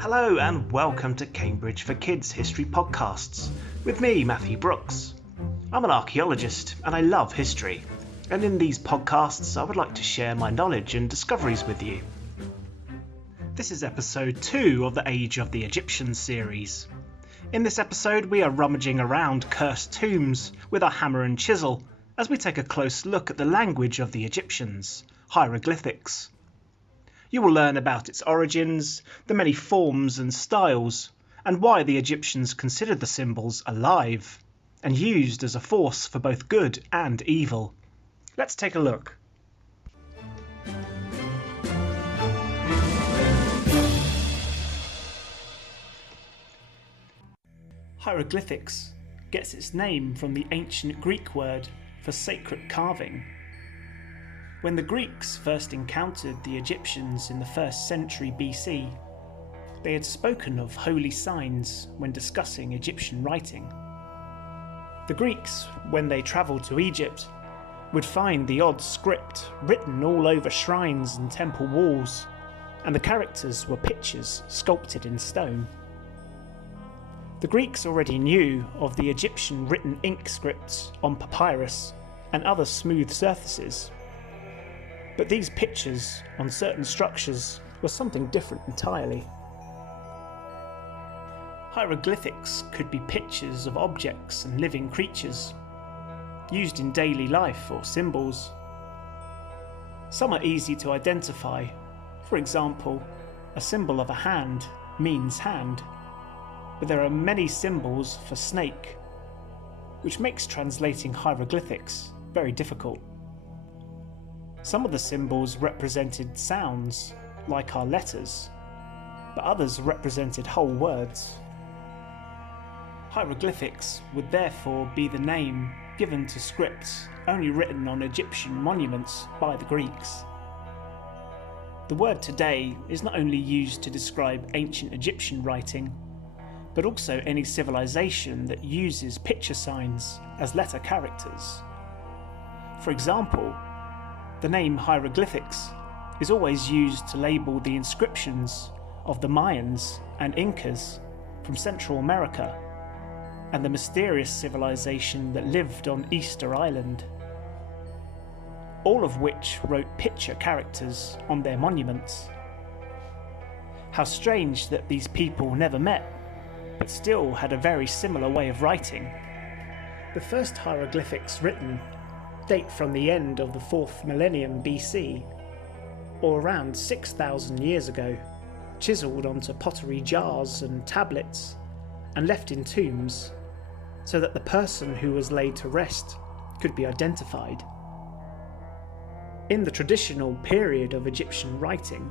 Hello and welcome to Cambridge for Kids History Podcasts with me, Matthew Brooks. I'm an archaeologist and I love history, and in these podcasts I would like to share my knowledge and discoveries with you. This is episode 2 of the Age of the Egyptians series. In this episode we are rummaging around cursed tombs with our hammer and chisel as we take a close look at the language of the Egyptians, hieroglyphics. You will learn about its origins, the many forms and styles, and why the Egyptians considered the symbols alive and used as a force for both good and evil. Let's take a look. Hieroglyphics gets its name from the ancient Greek word for sacred carving. When the Greeks first encountered the Egyptians in the 1st century BC, they had spoken of holy signs when discussing Egyptian writing. The Greeks, when they travelled to Egypt, would find the odd script written all over shrines and temple walls, and the characters were pictures sculpted in stone. The Greeks already knew of the Egyptian written ink scripts on papyrus and other smooth surfaces. But these pictures on certain structures were something different entirely. Hieroglyphics could be pictures of objects and living creatures, used in daily life or symbols. Some are easy to identify. For example, a symbol of a hand means hand, but there are many symbols for snake, which makes translating hieroglyphics very difficult. Some of the symbols represented sounds, like our letters, but others represented whole words. Hieroglyphics would therefore be the name given to scripts only written on Egyptian monuments by the Greeks. The word today is not only used to describe ancient Egyptian writing, but also any civilization that uses picture signs as letter characters. For example, the name hieroglyphics is always used to label the inscriptions of the Mayans and Incas from Central America and the mysterious civilization that lived on Easter Island, all of which wrote picture characters on their monuments. How strange that these people never met, but still had a very similar way of writing. The first hieroglyphics written date from the end of the 4th millennium BC, or around 6,000 years ago, chiselled onto pottery jars and tablets, and left in tombs, so that the person who was laid to rest could be identified. In the traditional period of Egyptian writing,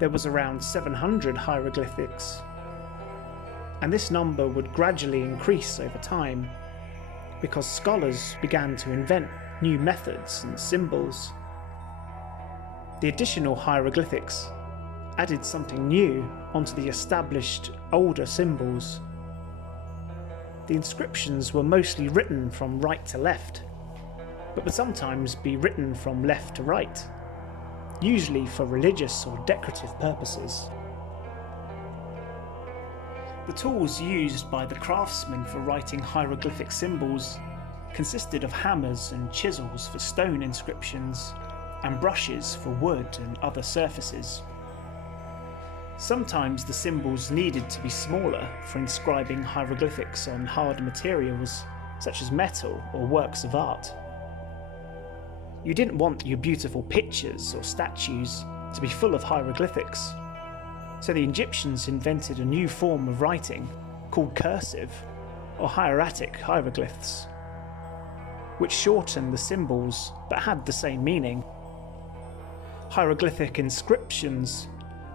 there was around 700 hieroglyphics, and this number would gradually increase over time, because scholars began to invent new methods and symbols. The additional hieroglyphics added something new onto the established older symbols. The inscriptions were mostly written from right to left, but would sometimes be written from left to right, usually for religious or decorative purposes. The tools used by the craftsmen for writing hieroglyphic symbols consisted of hammers and chisels for stone inscriptions, and brushes for wood and other surfaces. Sometimes the symbols needed to be smaller for inscribing hieroglyphics on hard materials, such as metal or works of art. You didn't want your beautiful pictures or statues to be full of hieroglyphics. So the Egyptians invented a new form of writing called cursive or hieratic hieroglyphs, which shortened the symbols but had the same meaning. Hieroglyphic inscriptions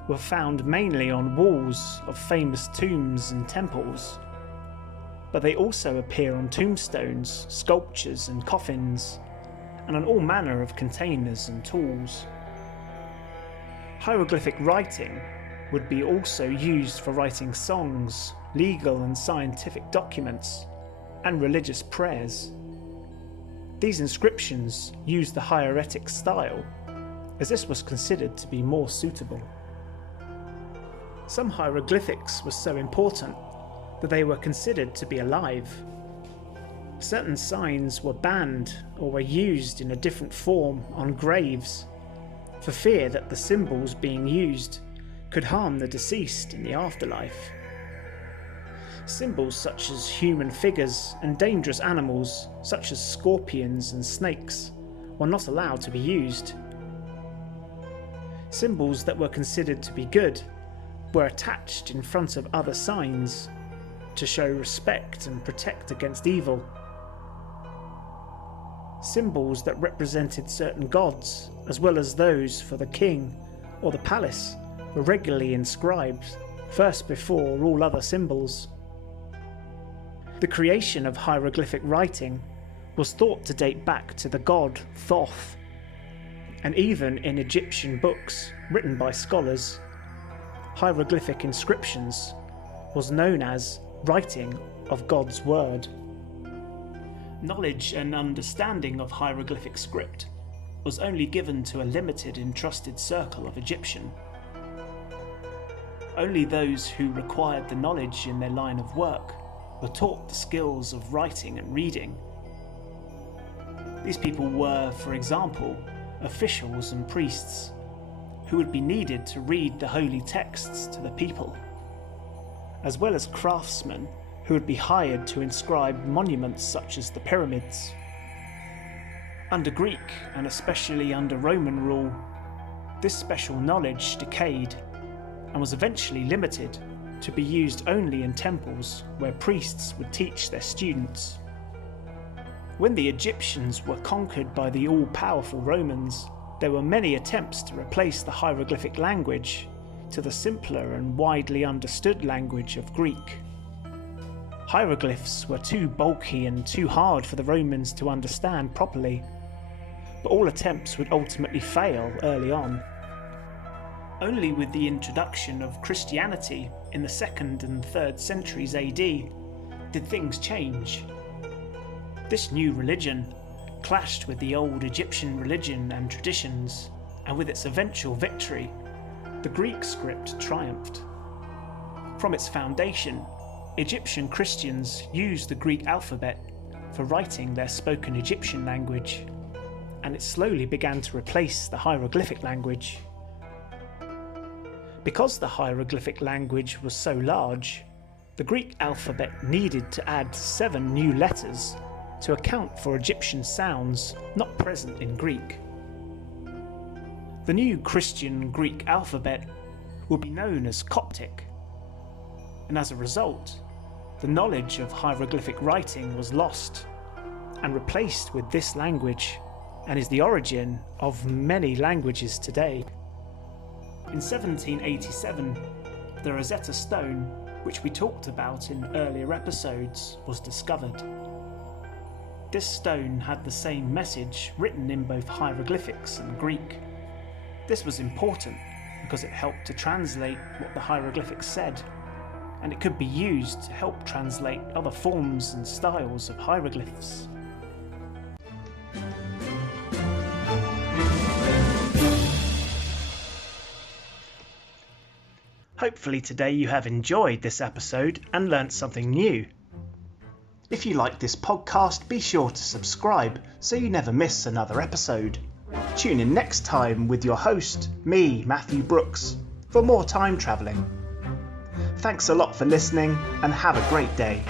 were found mainly on walls of famous tombs and temples, but they also appear on tombstones, sculptures and coffins, and on all manner of containers and tools. Hieroglyphic writing would be also used for writing songs, legal and scientific documents, and religious prayers. These inscriptions used the hieratic style, as this was considered to be more suitable. Some hieroglyphics were so important that they were considered to be alive. Certain signs were banned or were used in a different form on graves, for fear that the symbols being used could harm the deceased in the afterlife. Symbols such as human figures and dangerous animals such as scorpions and snakes were not allowed to be used. Symbols that were considered to be good were attached in front of other signs to show respect and protect against evil. Symbols that represented certain gods, as well as those for the king or the palace, were regularly inscribed, first before all other symbols. The creation of hieroglyphic writing was thought to date back to the god Thoth, and even in Egyptian books written by scholars, hieroglyphic inscriptions was known as writing of God's word. Knowledge and understanding of hieroglyphic script was only given to a limited and trusted circle of Egyptian. Only those who required the knowledge in their line of work were taught the skills of writing and reading. These people were, for example, officials and priests who would be needed to read the holy texts to the people, as well as craftsmen who would be hired to inscribe monuments such as the pyramids. Under Greek, and especially under Roman rule, this special knowledge decayed and was eventually limited to be used only in temples where priests would teach their students. When the Egyptians were conquered by the all-powerful Romans, there were many attempts to replace the hieroglyphic language to the simpler and widely understood language of Greek. Hieroglyphs were too bulky and too hard for the Romans to understand properly, but all attempts would ultimately fail early on. Only with the introduction of Christianity in the 2nd and 3rd centuries AD did things change. This new religion clashed with the old Egyptian religion and traditions, and with its eventual victory, the Greek script triumphed. From its foundation, Egyptian Christians used the Greek alphabet for writing their spoken Egyptian language, and it slowly began to replace the hieroglyphic language. Because the hieroglyphic language was so large, the Greek alphabet needed to add 7 new letters to account for Egyptian sounds not present in Greek. The new Christian Greek alphabet would be known as Coptic, and as a result, the knowledge of hieroglyphic writing was lost and replaced with this language, and is the origin of many languages today. In 1787, the Rosetta Stone, which we talked about in earlier episodes, was discovered. This stone had the same message written in both hieroglyphics and Greek. This was important because it helped to translate what the hieroglyphics said, and it could be used to help translate other forms and styles of hieroglyphs. Hopefully today you have enjoyed this episode and learnt something new. If you like this podcast, be sure to subscribe so you never miss another episode. Tune in next time with your host, me, Matthew Brooks, for more time travelling. Thanks a lot for listening and have a great day.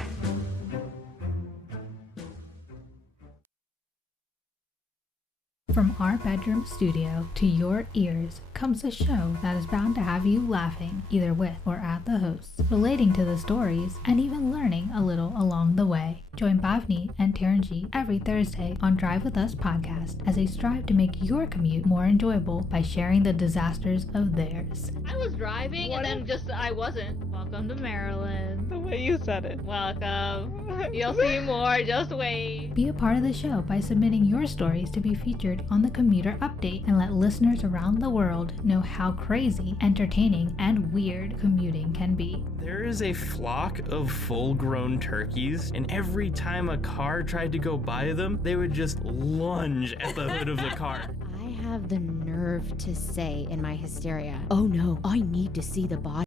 From our bedroom studio to your ears comes a show that is bound to have you laughing, either with or at the hosts, relating to the stories, and even learning a little along the way. Join Bhavni and Taranji every Thursday on Drive With Us podcast as they strive to make your commute more enjoyable by sharing the disasters of theirs. I was driving I wasn't. Welcome to Maryland. The way you said it. Welcome. You'll see more, just wait. Be a part of the show by submitting your stories to be featured on the Commuter Update and let listeners around the world know how crazy, entertaining, and weird commuting can be. There is a flock of full-grown turkeys, and every time a car tried to go by them, they would just lunge at the hood of the car. I have the nerve to say in my hysteria, "Oh no, I need to see the body."